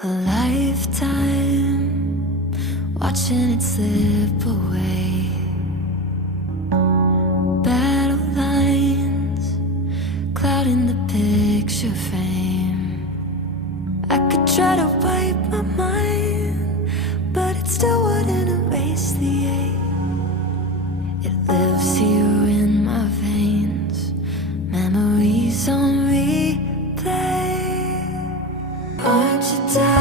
A lifetime watching it slip away. Battle lines clouding the picture frame. I could try to wipe my mind, but it still wouldn't erase the ache. It lives here in my veins, memories on replay. Aren't you tired?